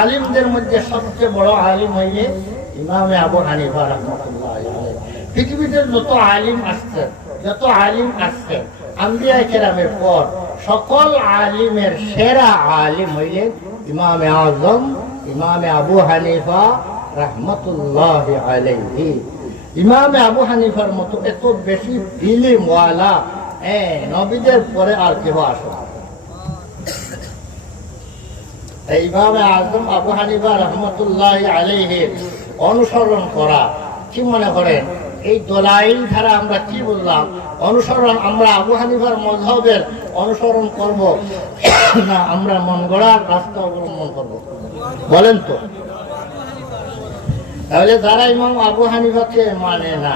আলিমদের মধ্যে সবচেয়ে বড় আলিম হইলে ইমামে আবু হানিফা রাহমাতুল্লাহ আলাইহি। পৃথিবীতে যত আলিম আসছে আম্বিয়া কেরামের পর সকল আলিমের সেরা আলিম হইলেন ইমামে আজম ইমামে আবু হানিফা রাহমাতুল্লাহ আলাইহি। ইমামে আবু হানিফার মতো এত বেশি ইলমওয়ালা নবীদের পরে আর কেউ আসে না। ইমামে আজম আবু হানিফা রাহমাতুল্লাহ আলাইহি অনুসরণ করা, কি মনে করেন এই দলাইল ধারা আমরা কি বললাম অনুসরণ, আমরা আবু হানিফার মযহবের অনুসরণ করব না আমরা মন গড়ার রাস্তা অবলম্বন করব? বলেন তো। তাহলে যারা ইমাম আবু হানিফাকে মানে না,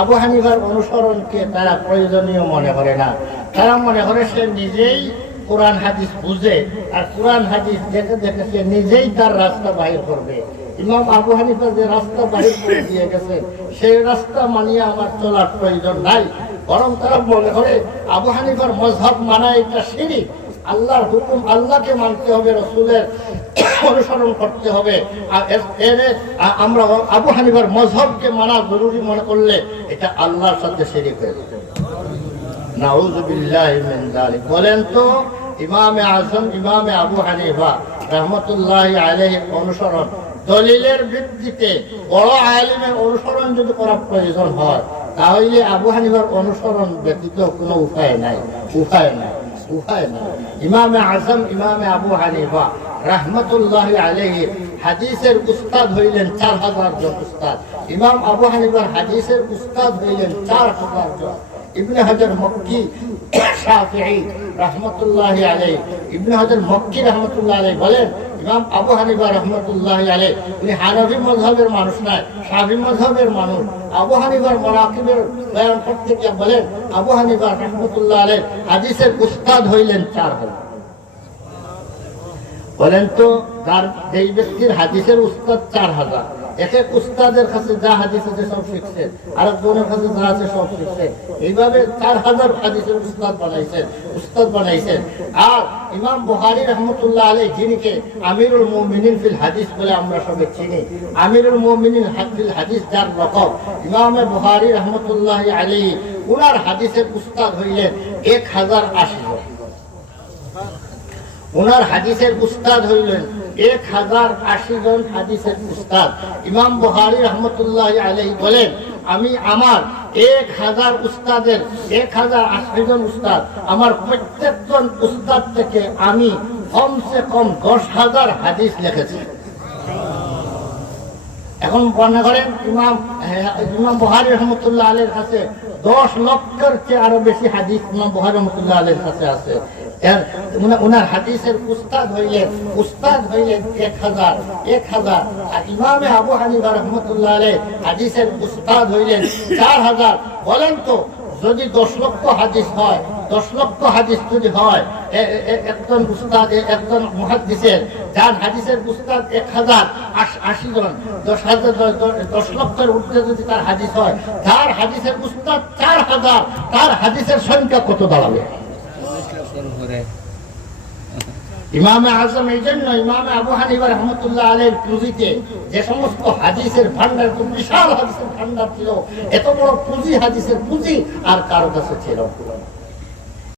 আবু হানিফার অনুসরণকে তারা প্রয়োজনীয় মনে করে না, তারা মনে করে সে নিজেই কোরআন হাদিস বুঝে আর কোরআন হাদিস দেখে দেখে সে নিজেই তার রাস্তা বাহির করবে। ইমাম আবু হানিফা যে রাস্তা বাহির করে দিয়ে গেছে সেই রাস্তা মানিয়ে আমার চলার প্রয়োজন নাই, বরং তারা মনে করে আবু হানিফার মযহব মানা এটা শিরক। আল্লাহর হুকুম আল্লাহকে মানতে হবে, রাসূলের অনুসরণ করতে হবে। আমরা আবু হানিফার মযহবকে মানা জরুরি মনে করলে এটা আল্লাহর সাথে শিরক হয়ে যাবে। নাউযুবিল্লাহি মিন যালিক। বলেন তো ইমামে আজম ইমামে আবু হানিফা রাহমাতুল্লাহি আলাইহির অনুসরণ দলিলের ভিত্তিতে বড় আলিমের অনুসরণ যদি করা প্রয়োজন হয় তাহলে আবু হানিফার অনুসরণ ব্যতীত কোনো উপায় নাই। ইমামে আজম ইমামে আবু হানিফা রাহমাতুল্লাহি আলাইহি হাদিসের উস্তাদ হইলেন 4000 জন উস্তাদ। ইমাম আবু হানিফার হাদিসের উস্তাদ হইলেন 4000 জন। ইবনে হাজার মক্কি শাফিঈ রাহমাতুল্লাহি আলাইহি, ইবনে হাজার মক্কি রাহমাতুল্লাহি আলাইহি বলেন ইমাম আবু হানিফা রাহমাতুল্লাহি আলাইহি উনি হানাফি মাযহাবের মানুষ নয়, শাফিঈ মাযহাবের মানুষ। আবু হানিফার মারাকিবের বয়ান করতে গিয়ে বলেন আবু হানিফা রাহমাতুল্লাহি আলাইহি হাদিসের উস্তাদ হইলেন 4000। বলেন তো তার যেই ব্যক্তির হাদিসের উস্তাদ 4000, এক এক উস্তাদের কাছে যা হাদিস আছে সব শিখছে, আরেকজনের কাছে যা আছে সব শিখছে, এইভাবে 4000 হাদিসের উস্তাদ বানাইছেন। আর ইমাম বুখারী রাহমাতুল্লাহ আলাইহি যিনিকে আমিরুল মুমিনিন ফিল হাদিস বলে আমরা সবাই চিনি, আমিরুল মুমিনিন ফিল হাদিস যার লকব, ইমাম বুখারী রাহমাতুল্লাহ আলাইহি উনার হাদিসের উস্তাদ হইলেন 1080 জন। ওনার হাদিসের উস্তাদ হইলেন 1080 জন হাদিসের উস্তাদ। ইমাম বুখারী রাহমাতুল্লাহি আলাইহি বলেন আমি আমার 1000 উস্তাদের 1080 জন উস্তাদ, আমার প্রত্যেকজন উস্তাদ থেকে আমি কমসে কম 10,000 হাদিস লিখেছি। এখন মনে করেন ইমাম বুখারী রাহমাতুল্লাহ আলাইহির কাছে 10 লক্ষের চেয়ে আরো বেশি হাদিস ইমাম বুখারী রাহমাতুল্লাহ আলাইহির কাছে আছে। উনার হাদিসের উস্তাদ হইলেন 1000। আর ইমামে আবু হানিফা রাহমাতুল্লাহ আলাইহি হাদিসের উস্তাদ হইলেন 4000। বলেন তো যদি 10 লক্ষ হাদিস হয়, 10 লক্ষ হাদিস যদি হয়, একজন উস্তাদ একজন মুহাদ্দিসের যার হাদিসের উস্তাদ 1080 জন, 10 লক্ষের ঊর্ধ্বে যদি তার হাদিস হয়, যার হাদিসের উস্তাদ 4000, তার হাদিসের সংখ্যা কত দাঁড়াবে? ইমামে আজম এই জন্য ইমামে আবু হানিফা রাহমাতুল্লাহ আলাইহির পুঁজিতে যে সমস্ত হাদিসের ভান্ডার, বিশাল হাদিসের ভান্ডার ছিল, এত বড় পুঁজি হাদিসের পুঁজি আর কারো কাছে ছিল না।